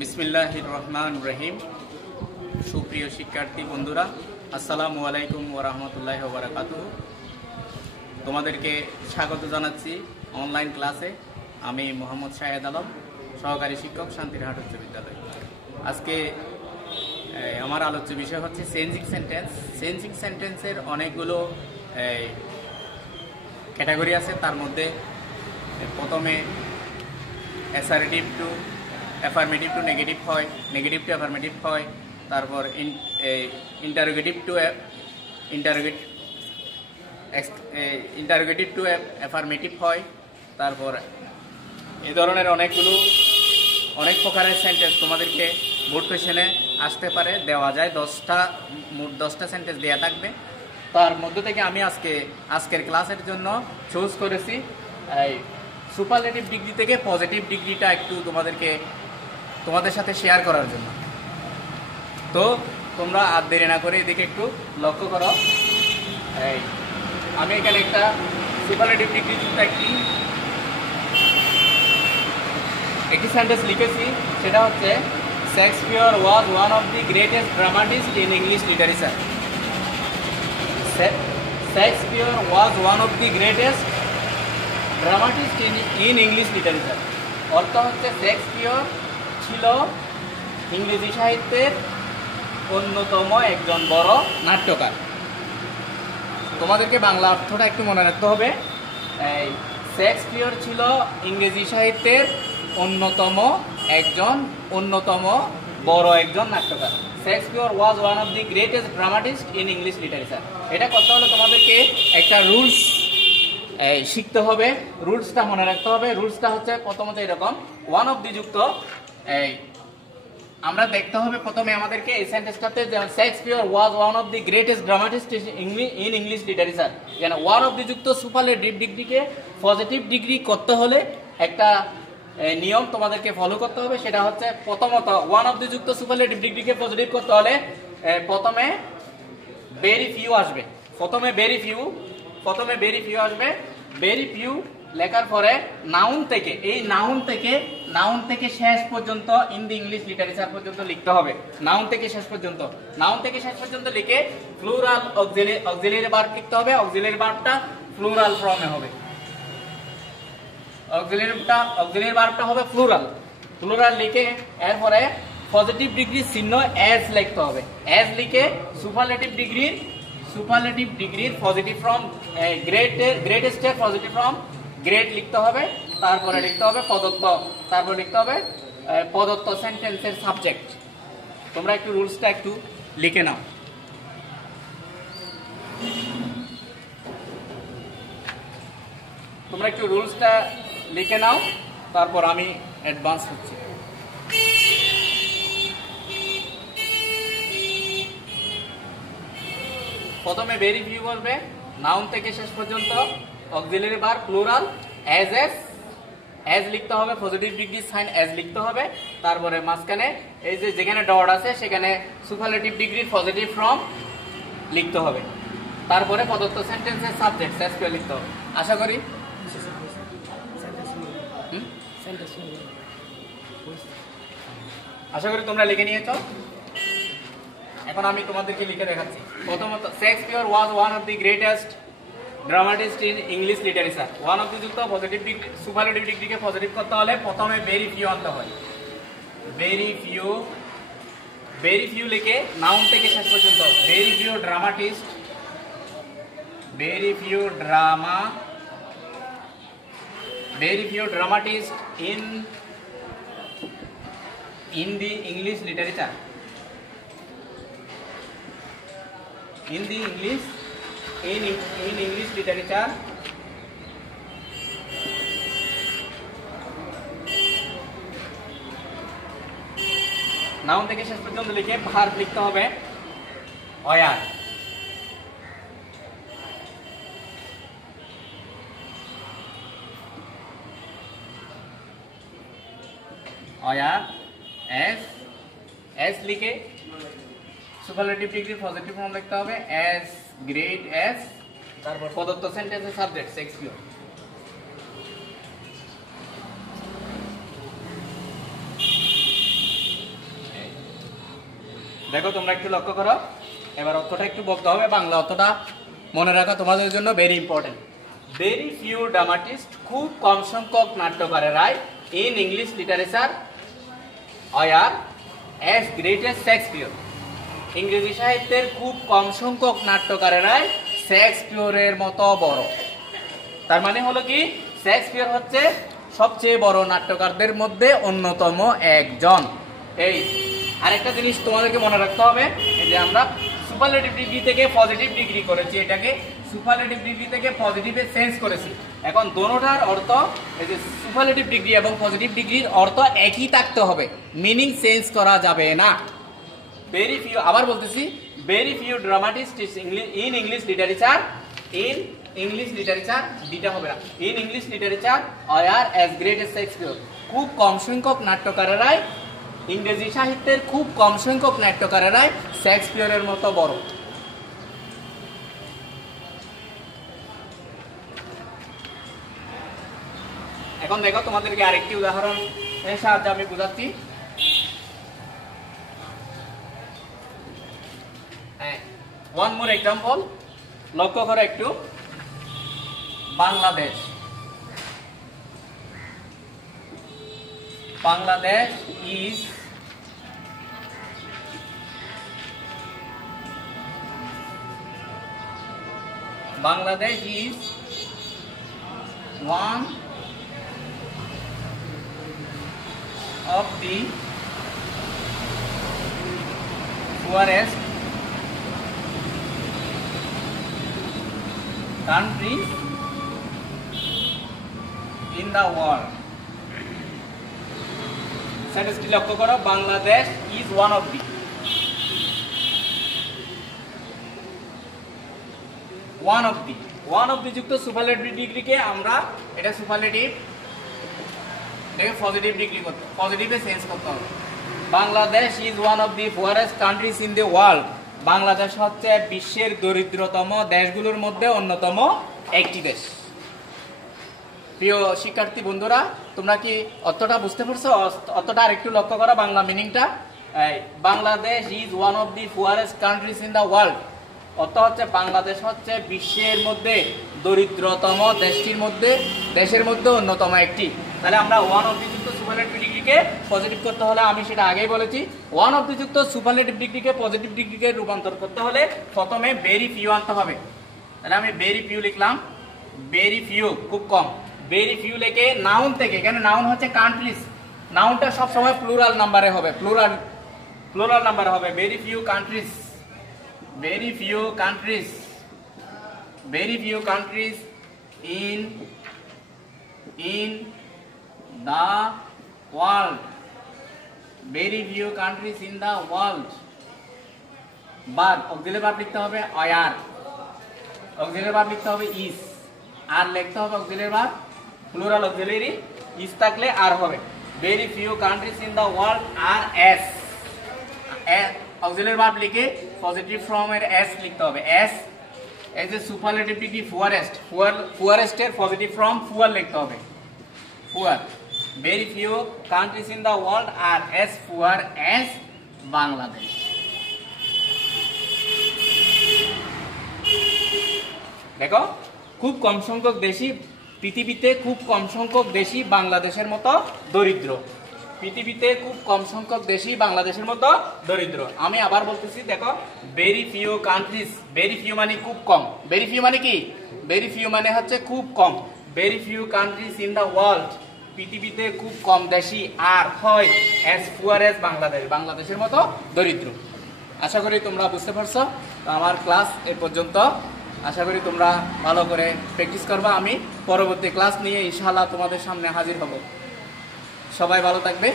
বিসমিল্লাহির রহমানির রহিম। সুপ্রিয় শিক্ষার্থী বন্ধুরা, আসসালামু আলাইকুম ওয়া রাহমাতুল্লাহি ওয়া বারাকাতুহু। তোমাদেরকে স্বাগত জানাচ্ছি অনলাইন ক্লাসে। আমি মোহাম্মদ শাহেদ আলম, সহকারী শিক্ষক, শান্তিরহাট উচ্চ বিদ্যালয়। আজকে আমার আলোচ্য বিষয় হচ্ছে চেঞ্জিং সেন্টেন্স। চেঞ্জিং সেন্টেন্সের অনেকগুলো ক্যাটাগরি আছে। তার মধ্যে প্রথমে assertive to affirmative to negative হয়, নেগেটিভ টু অ্যাফার্মেটিভ হয়, তারপর interrogative to interrogative to affirmative হয়। তারপর এই ধরনের অনেক প্রকারের সেন্টেন্স তোমাদেরকে বোর্ড কোয়েশ্চেনে আসতে পারে, দেওয়া যায়। মোট 10টা সেন্টেন্স দেওয়া থাকবে। তার মধ্য থেকে আমি আজকের ক্লাসের জন্য চুজ করেছি এই সুপারলেটিভ ডিগ্রি থেকে পজিটিভ ডিগ্রিটা একটু তোমাদের সাথে শেয়ার করার জন্য। তো তোমরা আর দেরি না করে এদিকে একটু লক্ষ্য করো। আমি এখানে একটা সুপারলেটিভ ডিগ্রি একটি সেন্টেন্স লিখেছি, সেটা হচ্ছে Shakespeare was one of the greatest dramatist in English literature. Shakespeare was one of the greatest dramatist in English literature. অর্থ হচ্ছে শেক্সপিয়র ছিল ইংরেজি সাহিত্যের অন্যতম একজন বড় নাট্যকার। তোমাদেরকে বাংলা অর্থটা একটু মনে রাখতে হবে। শেক্সপিয়র ছিল ইংরেজি সাহিত্যের অন্যতম বড় একজন নাট্যকার। Shakespeare was one of the greatest dramatist in English literature. এটা করতে হলে তোমাদেরকে একটা রুলস শিখতে হবে, রুলসটা মনে রাখতে হবে। রুলসটা হচ্ছে প্রথমত এরকম, ওয়ান অফ দি যুক্ত আমরা দেখতে হবে প্রথমে আমাদেরকে এই সেন্টেন্সটাতে, যেমন Shakespeare was one of the greatest dramatist in English literature, যেন ওয়ান অফ দি যুক্ত সুপারলেটিভ ডিগ্রিকে পজিটিভ ডিগ্রি করতে হলে একটা নিয়ম তোমাদেরকে ফলো করতে হবে। সেটা হচ্ছে প্রথমত ওয়ান অফ দি যুক্ত সুপারলেটিভ ডিগ্রিকে পজিটিভ করতে হলে প্রথমে ভেরি ফিউ আসবে। প্রথমে ভেরি ফিউ আসবে। ভেরি ফিউ লেখার পরে নাউন থেকে শেষ পর্যন্ত ইন দি ইংলিশ লিটারেচার পর্যন্ত লিখতে হবে। নাউন থেকে শেষ পর্যন্ত লিখে প্লুরাল অক্সিলারি ভার্ব লিখতে হবে। অক্সিলারি ভার্বটা প্লুরাল ফর্মে হবে। অক্সিলারি ভার্বটা হবে প্লুরাল লিখে এরপরে পজিটিভ ডিগ্রির চিহ্ন এজ লিখতে হবে। এজ লিখে সুপারলেটিভ ডিগ্রির পজিটিভ ফর্ম গ্রেটেস্টের পজিটিভ ফর্ম গ্রেট লিখতে হবে। তারপরে লিখতে হবে প্রদত্ত সেন্টেন্সের সাবজেক্ট। তোমরা একটু রুলসটা একটু লিখে নাও। তারপর আমি অ্যাডভান্স হচ্ছি। প্রথমে ভেরি ফিউ করবে, নাউন থেকে শেষ পর্যন্ত, অক্সিলারি ভার্ব প্লুরাল, এজ লিখতে হবে, পজিটিভ ডিগ্রি সাইন এজ লিখতে হবে। তারপরে মাঝখানে এই যে যেখানে ডট আছে সেখানে সুপারলেটিভ ডিগ্রির পজিটিভ ফর্ম লিখতে হবে। তারপরে প্রদত্ত সেন্টেন্সের সাবজেক্ট শেক্সপিয়র লিখতে হবে। আশা করি তোমরা লিখে নিয়েছো। এখন আমি তোমাদেরকে লিখে দেখাচ্ছি। প্রথমত Shakespeare was one of the greatest dramatist in English literature. One of দি যুক্ত পজিটিভ ডিগ্রি সুপারলেটিভ ডিগ্রিকে পজিটিভ করতে হলে প্রথমে ভেরি ফিউ আনতে হয়। ভেরি ফিউ লিখে নাউন থেকে শেষ পর্যন্ত very few dramatist in the English literature. In English literature, noun থেকে শেষ পর্যন্ত লিখে ভার্ব লিখতে হবে ওয়ার। এস লিখে সুপারলেটিভ ডিগ্রি পজিটিভ ফর্ম লিখতে হবে অ্যাজ গ্রেট অ্যাজ। তারপর প্রদত্ত সেন্টেন্সের সাবজেক্ট শেক্সপিয়র। দেখো তোমরা একটু লক্ষ্য করো, এবার অর্থটা একটু বলতে হবে, বাংলা অর্থটা মনে রাখা তোমাদের জন্য very important. Very few dramatist, খুব কম সংখ্যক নাট্যকারেরাই in English literature are as great as Shakespeare. ইংরেজি সাহিত্যের খুব কম সংখ্যক নাট্যকারেরাই শেক্সপিয়রের মতো বড়। তার মানে হলো কি, শেক্সপিয়র হচ্ছে সবচেয়ে বড় নাট্যকারদের মধ্যে অন্যতম একজন। এই আরেকটা জিনিস তোমাদেরকে মনে রাখতে হবে, এই যে আমরা সুপারলেটিভ ডিগ্রি থেকে পজিটিভ ডিগ্রি করেছি, এটাকে সুপারলেটিভ ডিগ্রি থেকে পজিটিভে চেঞ্জ করেছি। এখন দোনোটার অর্থ, এই যে সুপারলেটিভ ডিগ্রি এবং পজিটিভ ডিগ্রির অর্থ একই থাকতে হবে, মিনিং চেঞ্জ করা যাবে না। ভেরি ফিউ, আবার বলতেছি, very few dramatist in English literature, in English literature, দিটা হবে না, in English literature are as great as Shakespeare. খুব কম সংখ্যক নাট্যকারেরাই, ইংরেজি সাহিত্যের খুব কম সংখ্যক নাট্যকারেরাই শেক্সপিয়রের মতো বড়। এখন দেখো তোমাদেরকে আরেকটি উদাহরণ এর সাহায্যে আমি বোঝাচ্ছি। ওয়ান মোর এক্সাম্পল, লক্ষ্য করো একটু। Bangladesh, Bangladesh is one of the poorest countries in the world. সেন্টেন্সটি লক্ষ্য করো, Bangladesh is one of the, one of দি যুক্ত সুপারলেটিভ ডিগ্রিকে আমরা, এটা সুপারলেটিভ, এটাকে পজিটিভ ডিগ্রি করতে, পজিটিভে চেঞ্জ করতে হবে। Bangladesh is one of the poorest countries in the world. Bangladesh হচ্ছে বিশ্বের দরিদ্রতম দেশগুলোর মধ্যে অন্যতম একটি দেশ। প্রিয় শিক্ষার্থী বন্ধুরা, তোমরা কি অর্থটা বুঝতে পারছো? অর্থটা আরেকটু লক্ষ্য করো, বাংলা মিনিংটা। Bangladesh is one of the poorest countries in the world, অর্থ হচ্ছে বাংলাদেশ হচ্ছে বিশ্বের মধ্যে দরিদ্রতম দেশের মধ্যে অন্যতম একটি। তাহলে আমরা ওয়ান অফ দি যুক্ত সুপারলেটিভ ডিগ্রিকে পজিটিভ করতে হলে, আমি সেটা আগেই বলেছি, ওয়ান অফ দি যুক্ত সুপারলেটিভ ডিগ্রিকে পজিটিভ ডিগ্রিকে রূপান্তর করতে হলে প্রথমে ভেরি ফিউ আনতে হবে। তাহলে আমি ভেরি ফিউ লিখলাম, ভেরি ফিউ খুব কম, ভেরি ফিউ লিখে নাউন থেকে, এখানে নাউন হচ্ছে কান্ট্রিজ, নাউনটা সবসময় প্লুরাল নাম্বারে হবে, প্লুরাল নাম্বারে হবে। Very few countries, very few countries in the world, very few countries in the world। বাদ অক্সিলারি ভার্ব লিখতে হবে আর, অক্সিলারি ভার্ব লিখতে হবে ইজ, আর লিখতে হবে auxiliary verb, plural auxiliary, is থাকলে আর হবে। very few countries in the world are as, auxiliary verb লিখে পজিটিভ ফর্ম এর এস লিখতে হবে, as as a superlative degree poorest, পুয়ারেস্টের পজিটিভ ফর্ম পুয়ার লিখতে হবে, poor. Very few countries in the world are as poor as Bangladesh. দেখো, খুব কম সংখ্যক দেশই পৃথিবীতে, খুব কম সংখ্যক দেশই বাংলাদেশের মতো দরিদ্র। পৃথিবীতে খুব কম সংখ্যক দেশই বাংলাদেশের মতো দরিদ্র। আমি আবার বলতেছি, দেখো, very few countries, very few মানে খুব কম, ভেরি ফিউ মানে কি, ভেরি ফিউ মানে হচ্ছে খুব কম, very few countries in the world, পৃথিবীতে খুব কম দেশই আর হয় অ্যাজ পুয়ার অ্যাজ বাংলাদেশ, বাংলাদেশের মতো দরিদ্র। আশা করি তোমরা বুঝতে পারছো। আমার ক্লাস এ পর্যন্ত, আশা করি তোমরা ভালো করে প্র্যাকটিস করবা। আমি পরবর্তী ক্লাস নিয়ে ইনশাআল্লাহ তোমাদের সামনে হাজির হব। সবাই ভালো থাকবে।